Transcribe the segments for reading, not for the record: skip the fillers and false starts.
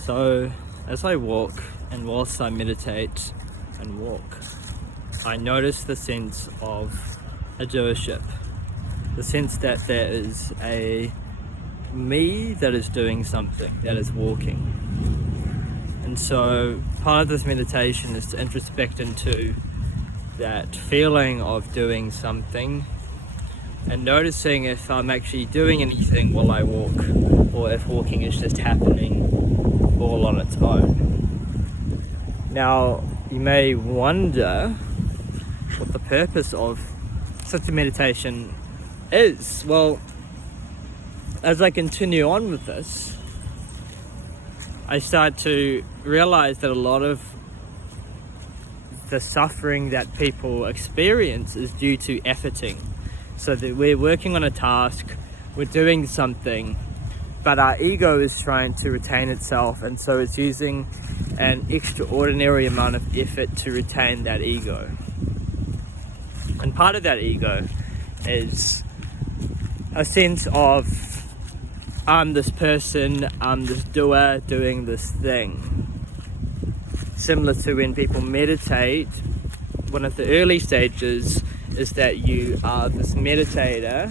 So as I walk and whilst I meditate and walk, I notice the sense of a doership, the sense that there is a me that is doing something, that is walking. And so part of this meditation is to introspect into that feeling of doing something and noticing if I'm actually doing anything while I walk, or if walking is just happening all on its own. Now, you may wonder what the purpose of such a meditation is. Well, as I continue on with this, I start to realize that a lot of the suffering that people experience is due to efforting. So that we're working on a task, we're doing something, but our ego is trying to retain itself, and so it's using an extraordinary amount of effort to retain that ego. And part of that ego is a sense of, I'm this person, I'm this doer doing this thing. Similar to when people meditate, one of the early stages is that you are this meditator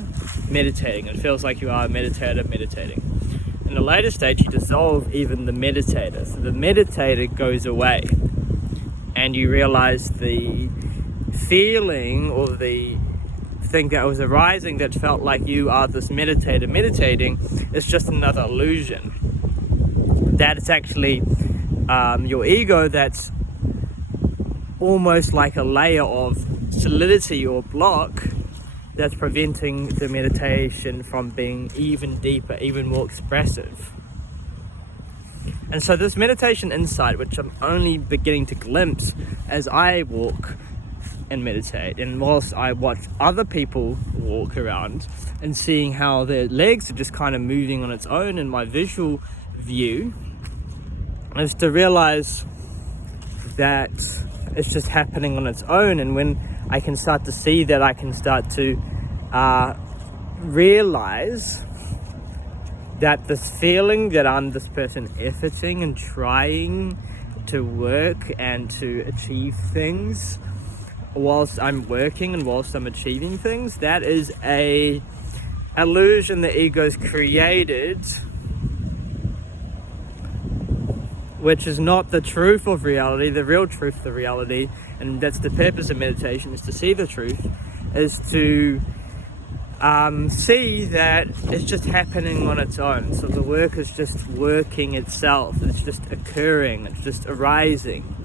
meditating. It feels like you are a meditator meditating. In the later stage, you dissolve even the meditator. So the meditator goes away, and you realize the feeling or the thing that was arising that felt like you are this meditator meditating is just another illusion. That it's actually your ego that's almost like a layer of solidity or block that's preventing the meditation from being even deeper, even more expressive. And so this meditation insight, which I'm only beginning to glimpse as I walk and meditate, and whilst I watch other people walk around and seeing how their legs are just kind of moving on its own in my visual view, is to realize that it's just happening on its own. And when I can start to see that, I can start to realize that this feeling that I'm this person efforting and trying to work and to achieve things whilst I'm working and whilst I'm achieving things, that is a illusion the ego's created, which is not the truth of reality. The real truth of the reality, and that's the purpose of meditation, is to see the truth, is to see that it's just happening on its own. So the work is just working itself, it's just occurring, it's just arising.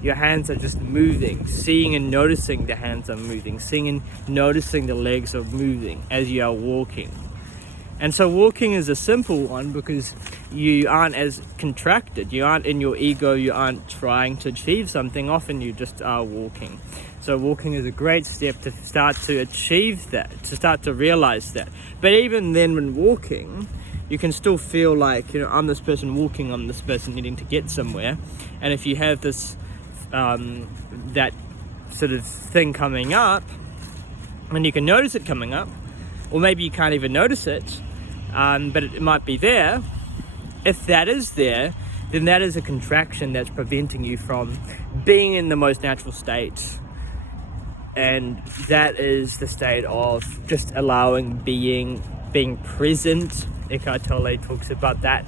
Your hands are just moving, seeing and noticing the hands are moving, seeing and noticing the legs are moving as you are walking. And so walking is a simple one because you aren't as contracted, you aren't in your ego, you aren't trying to achieve something, often you just are walking. So walking is a great step to start to achieve that, to start to realize that. But even then when walking, you can still feel like, I'm this person walking, I'm this person needing to get somewhere. And if you have this, that sort of thing coming up, and you can notice it coming up, or maybe you can't even notice it, but it might be there. If that is there, then that is a contraction that's preventing you from being in the most natural state. And that is the state of just allowing being present. Eckhart Tolle talks about that.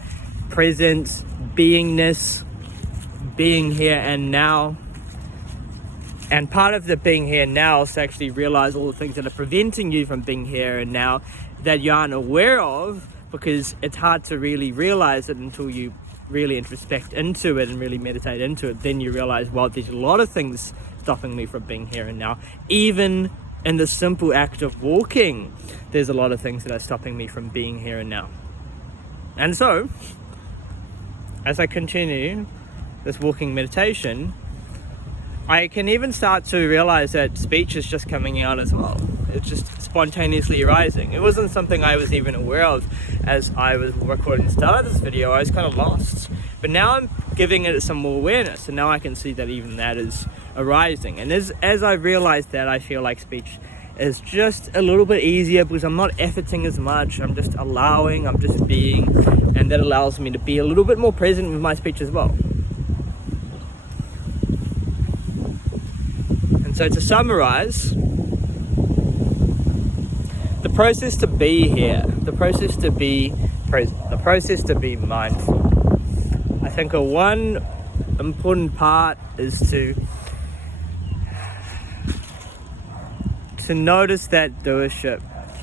Present, beingness, being here and now. And part of the being here now is to actually realize all the things that are preventing you from being here and now that you aren't aware of, because it's hard to really realize it until you really introspect into it and really meditate into it. Then you realize, well, there's a lot of things stopping me from being here and now. Even in the simple act of walking, there's a lot of things that are stopping me from being here and now. And so, as I continue this walking meditation, I can even start to realize that speech is just coming out as well. It's just spontaneously arising. It wasn't something I was even aware of as I was recording the start of this video. I was kind of lost. But now I'm giving it some more awareness, and now I can see that even that is arising. And as I realize that, I feel like speech is just a little bit easier because I'm not efforting as much. I'm just allowing, I'm just being, and that allows me to be a little bit more present with my speech as well. And so to summarize, the process to be here, the process to be present, the process to be mindful. I think one important part is to notice that doership,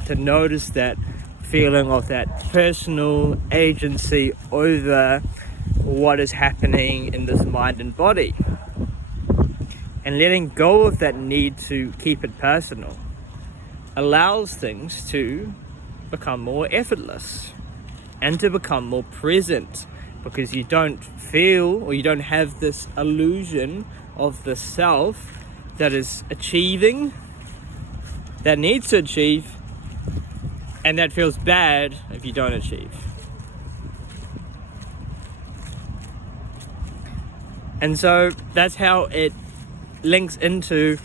to notice that feeling of that personal agency over what is happening in this mind and body, and letting go of that need to keep it personal allows things to become more effortless and to become more present, because you don't feel, or you don't have this illusion of the self that is achieving, that needs to achieve, and that feels bad if you don't achieve. And so that's how it links into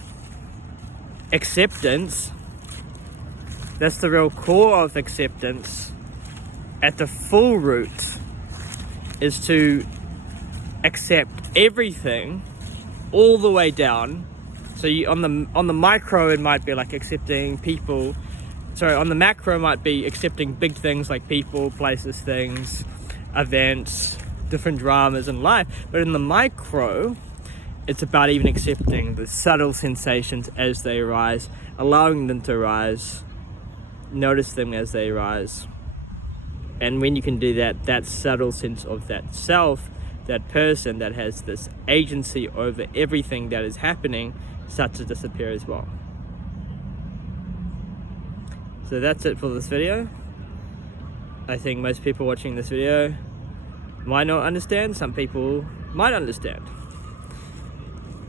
acceptance. That's the real core of acceptance. At the full root is to accept everything all the way down. So you, on the micro, it might be like accepting people. Sorry, on the macro, it might be accepting big things like people, places, things, events, different dramas in life. But in the micro, it's about even accepting the subtle sensations as they arise, allowing them to arise, notice them as they arise. And when you can do that, that subtle sense of that self, that person that has this agency over everything that is happening, starts to disappear as well. So that's it for this video. I think most people watching this video might not understand. Some people might understand,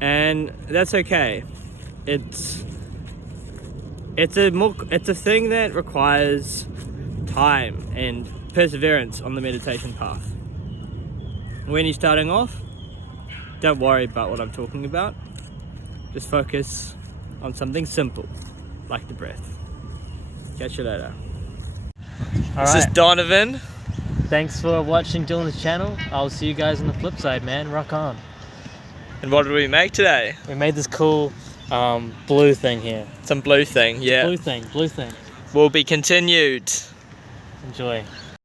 and that's okay. It's a thing that requires time and perseverance on the meditation path. When you're starting off, don't worry about what I'm talking about. Just focus on something simple, like the breath. Catch you later. This is Donovan. Thanks for watching Dylan's channel. I'll see you guys on the flip side, man. Rock on. And what did we make today? We made this cool blue thing here. Some blue thing, yeah. Blue thing. Will be continued. Enjoy.